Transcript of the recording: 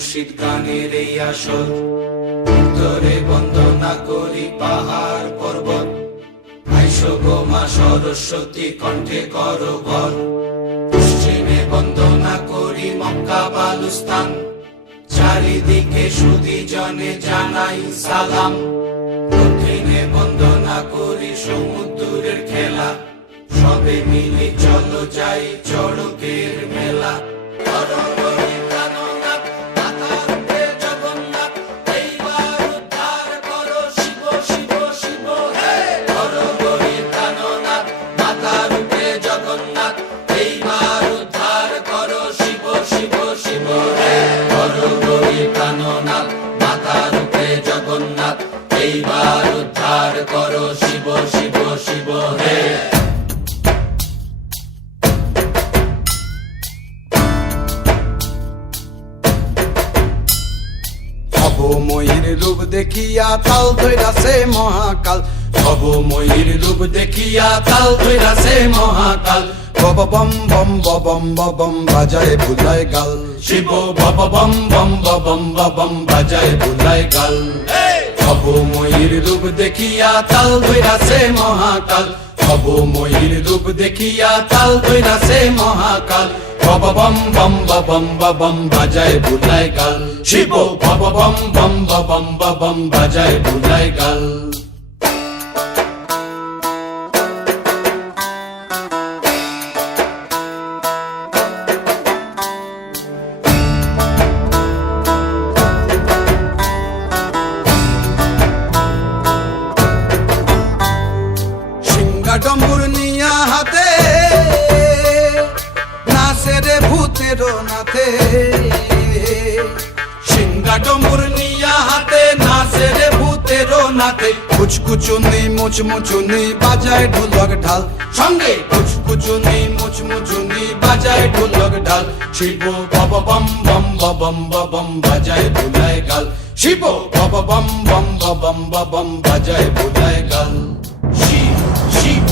মুর্শিদ গানের এই আসর। উত্তরে বন্দনা করি পাহাড় পর্বত, আইসো গো মা সরস্বতী কণ্ঠে করো বর। পশ্চিমে বন্দনা করি মক্কা বালুস্তান, চারিদিকে সুধী জনে জানাই সালাম। দক্ষিণে বন্দনা করি সমুদ্রের খেলা, সবে মিলি চলো যাই চড়কের মেলা। এইবার উদ্ধার করো শিব শিব শিব হে। ভবময়ীর রূপ দেখিয়া তাল ধইরাছে মহাকাল, ভবময়ীর রূপ দেখিয়া তাল ধইরাছে মহাকাল। বব বম বম বম বম বাজায় বুলায় গাল। শিব বব বম বম বম বম বাজায় বুলায় গাল। ভবময়ীর রূপ দেখিয়া তাল ধইরাছে মহাকাল, ভবময়ীর রূপ দেখিয়া তাল ধইরাছে মহাকাল। বব বম বম বম বাজায় বুলায় গাল। শিব বব বম বম বম বাজায় বুলায় গাল। ডম্বুর নিয়া হাতে নাচে রে ভূতের নাথে। সিংহা ডম্বুর নিয়া হাতে নাচে রে ভূতের নাথে। কুচকুচুনি মুচমুচুনি বাজায় ঢোলক ঢাল, সঙ্গে কুচকুচুনি মুচমুচুনি বাজায় ঢোলক ঢাল। শিব বব বম বম বম বাজায় বুলায় গাল। শিব বব বম বম বম বাজায় বুলায় গাল। শিব শিব